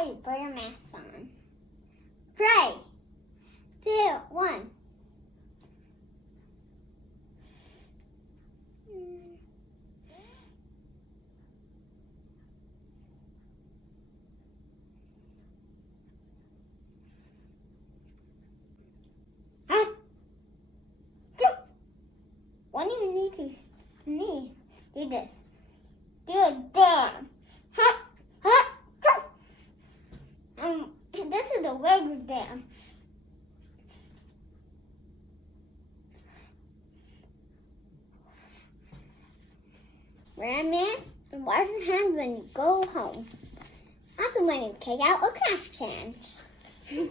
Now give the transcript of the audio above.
how you put your mask on. 3, 2, 1. When you need to sneeze, do this. Do a bam. This is a regular bam. Wear a mask and wash your hands when you go home. Also when you take out a trash can.